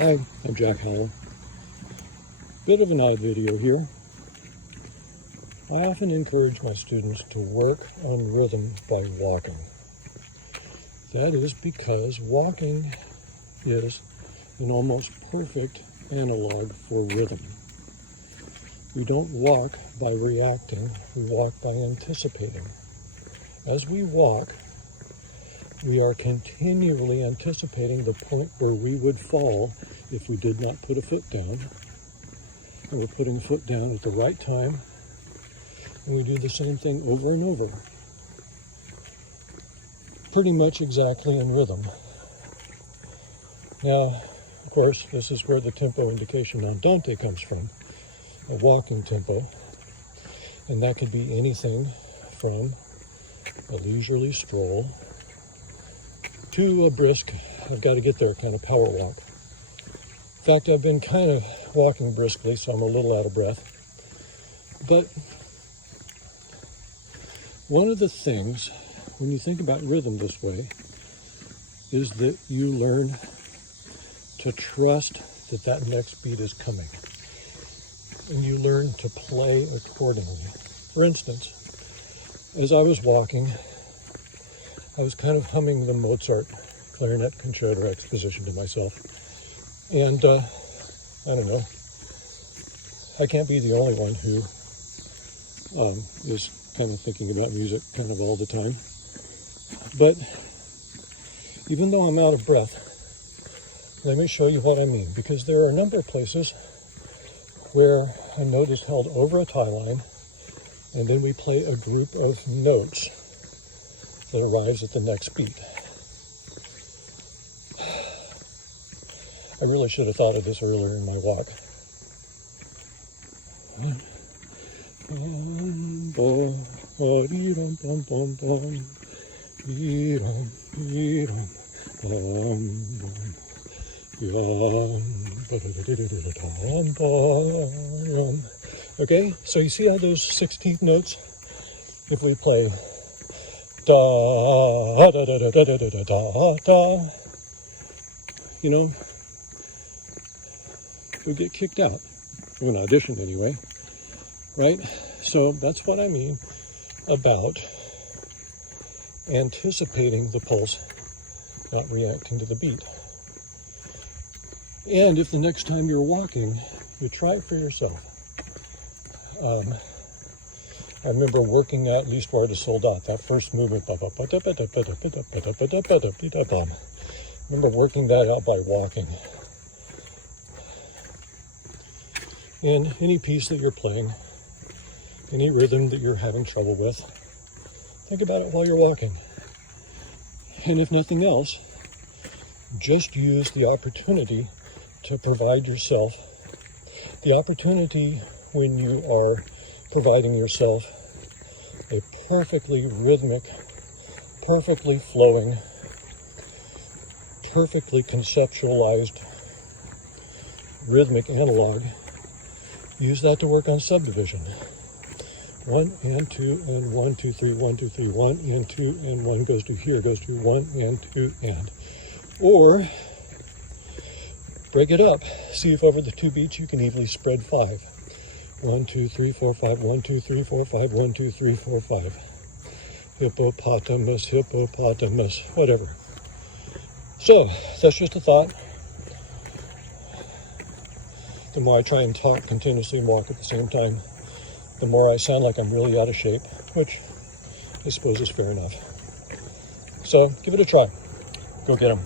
Hi, I'm Jack Howell. Bit of an odd video here. I often encourage my students to work on rhythm by walking. That is because walking is an almost perfect analog for rhythm. We don't walk by reacting, we walk by anticipating. As we walk, we are continually anticipating the point where we would fall if we did not put a foot down. And we're putting a foot down at the right time. And we do the same thing over and over. Pretty much exactly in rhythm. Now, of course, this is where the tempo indication andante comes from, a walking tempo. And that could be anything from a leisurely stroll to a brisk, I've got to get there kind of power walk. In fact, I've been kind of walking briskly, so I'm a little out of breath. But one of the things, when you think about rhythm this way, is that you learn to trust that that next beat is coming. And you learn to play accordingly. For instance, as I was walking, I was kind of humming the Mozart clarinet concerto exposition to myself. And I don't know, I can't be the only one who is kind of thinking about music kind of all the time. But even though I'm out of breath, let me show you what I mean, because there are a number of places where a note is held over a tie line, and then we play a group of notes that arrives at the next beat. I really should have thought of this earlier in my walk. Okay, so you see how those 16th notes, if we play da da da da da da da da da, you know, we get kicked out in an audition anyway, right? So that's what I mean about anticipating the pulse, not reacting to the beat. And if the next time you're walking, you try it for yourself. I remember working at l'histoire de soldat, that first movement. I remember working that out by walking. And any piece that you're playing, any rhythm that you're having trouble with, think about it while you're walking. And if nothing else, just use the opportunity to provide yourself, the opportunity when you are providing yourself a perfectly rhythmic, perfectly flowing, perfectly conceptualized rhythmic analog. Use that to work on subdivision. 1 and 2 and 1, 2, 3, 1, 2, 3, 1 and 2 and 1 goes to here, goes to 1 and 2 and. Or break it up. See if over the 2 beats you can evenly spread 5. 1, 2, 3, 4, 5, 1, 2, 3, 4, 5, 1, 2, 3, 4, 5. Hippopotamus, hippopotamus, whatever. So, that's just a thought. The more I try and talk continuously and walk at the same time, the more I sound like I'm really out of shape, which I suppose is fair enough. So, give it a try. Go get 'em.